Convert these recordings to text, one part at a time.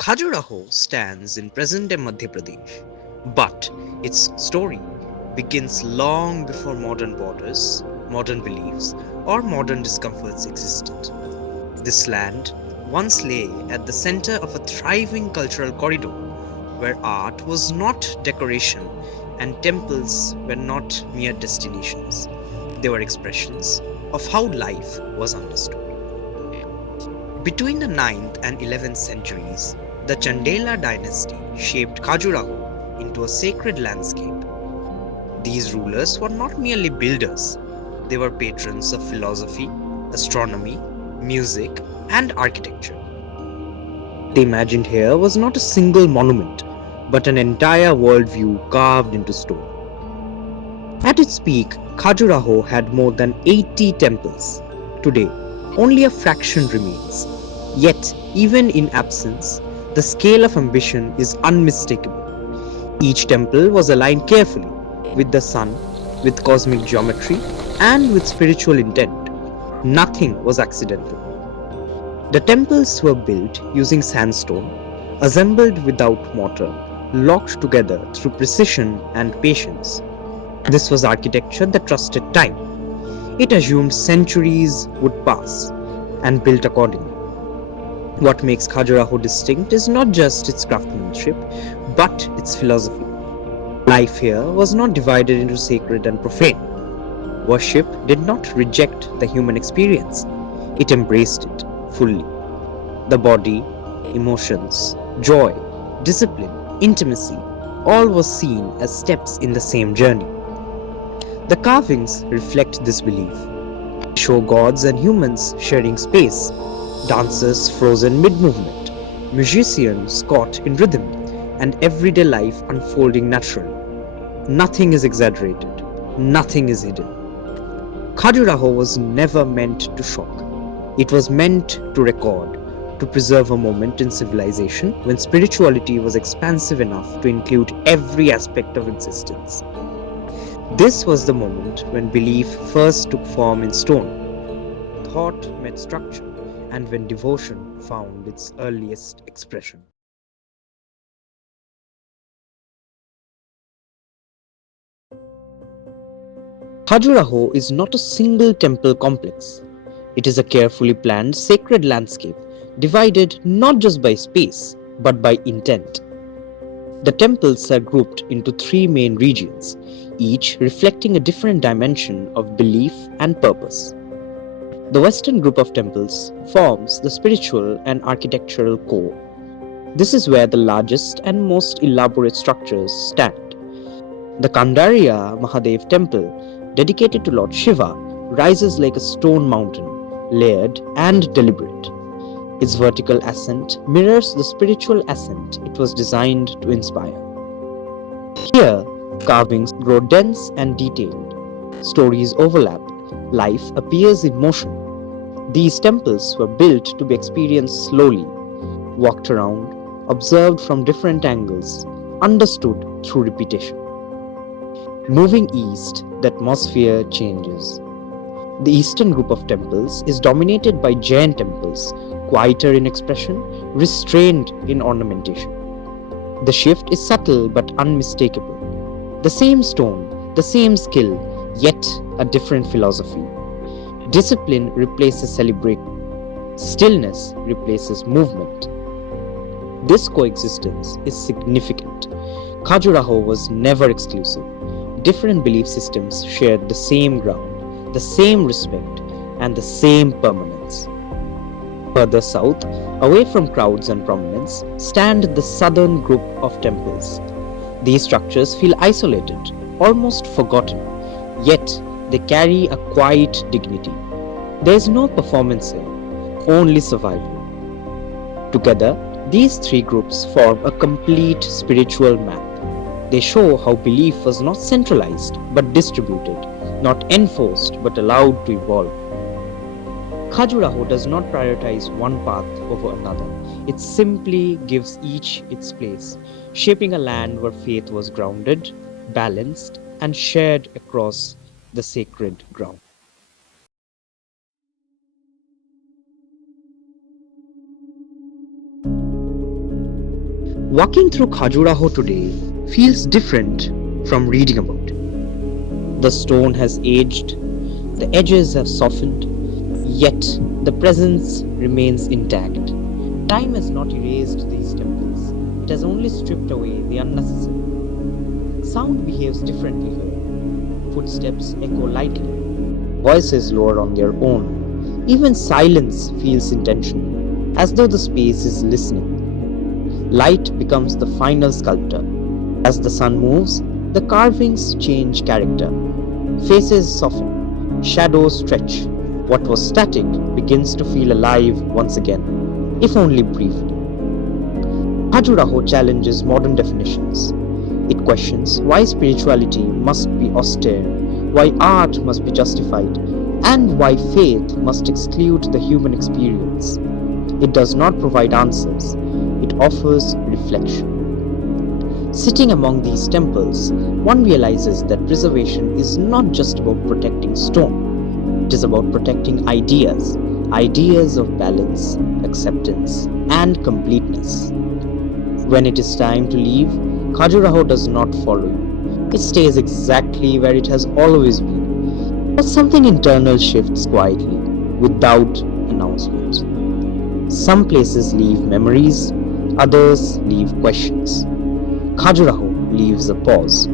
Khajuraho stands in present-day Madhya Pradesh, but its story begins long before modern borders, modern beliefs, or modern discomforts existed. This land once lay at the center of a thriving cultural corridor where art was not decoration and temples were not mere destinations. They were expressions of how life was understood. Between the 9th and 11th centuries, the Chandela dynasty shaped Khajuraho into a sacred landscape. These rulers were not merely builders, they were patrons of philosophy, astronomy, music, and architecture. What they imagined here was not a single monument, but an entire worldview carved into stone. At its peak, Khajuraho had more than 80 temples. Today, only a fraction remains. Yet, even in absence, the scale of ambition is unmistakable. Each temple was aligned carefully with the sun, with cosmic geometry, and with spiritual intent. Nothing was accidental. The temples were built using sandstone, assembled without mortar, locked together through precision and patience. This was architecture that trusted time. It assumed centuries would pass and built accordingly. What makes Khajuraho distinct is not just its craftsmanship, but its philosophy. Life here was not divided into sacred and profane. Worship did not reject the human experience, it embraced it fully. The body, emotions, joy, discipline, intimacy, all were seen as steps in the same journey. The carvings reflect this belief. They show gods and humans sharing space, dancers frozen mid movement, musicians caught in rhythm, and everyday life unfolding naturally. Nothing is exaggerated, nothing is hidden. Khajuraho was never meant to shock. It was meant to record, to preserve a moment in civilization when spirituality was expansive enough to include every aspect of existence. This was the moment when belief first took form in stone, thought met structure, and when devotion found its earliest expression. Khajuraho is not a single temple complex. It is a carefully planned sacred landscape divided not just by space but by intent. The temples are grouped into three main regions, each reflecting a different dimension of belief and purpose. The western group of temples forms the spiritual and architectural core. This is where the largest and most elaborate structures stand. The Kandariya Mahadev temple, dedicated to Lord Shiva, rises like a stone mountain, layered and deliberate. Its vertical ascent mirrors the spiritual ascent it was designed to inspire. Here, carvings grow dense and detailed. Stories overlap. Life appears in motion. These temples were built to be experienced slowly, walked around, observed from different angles, understood through repetition. Moving east, the atmosphere changes. The eastern group of temples is dominated by Jain temples, quieter in expression, restrained in ornamentation. The shift is subtle but unmistakable. The same stone, the same skill, yet a different philosophy. Discipline replaces celebration. Stillness replaces movement. This coexistence is significant. Khajuraho was never exclusive. Different belief systems shared the same ground. the same respect, and the same permanence. Further south, away from crowds and prominence, stand the southern group of temples. These structures feel isolated, almost forgotten, yet they carry a quiet dignity. There is no performance here, only survival. Together, these three groups form a complete spiritual map. They show how belief was not centralized but distributed, not enforced but allowed to evolve. Khajuraho does not prioritize one path over another. It simply gives each its place, shaping a land where faith was grounded, balanced, and shared across the sacred ground. Walking through Khajuraho today feels different from reading about it. The stone has aged, the edges have softened, yet the presence remains intact. Time has not erased these temples, it has only stripped away the unnecessary. Sound behaves differently here. Footsteps echo lightly, voices lower on their own. Even silence feels intentional, as though the space is listening. Light becomes the final sculptor. As the sun moves, the carvings change character. Faces soften, shadows stretch. What was static begins to feel alive once again, if only briefly. Khajuraho challenges modern definitions. It questions why spirituality must be austere, why art must be justified, and why faith must exclude the human experience. It does not provide answers, it offers reflection. Sitting among these temples, one realizes that preservation is not just about protecting stone, it is about protecting ideas, ideas of balance, acceptance, and completeness. When it is time to leave, Khajuraho does not follow you. It stays exactly where it has always been. But something internal shifts quietly, without announcement. Some places leave memories, others leave questions. Khajuraho leaves a pause,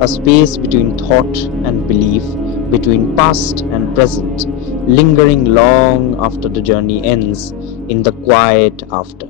a space between thought and belief, between past and present, lingering long after the journey ends in the quiet after.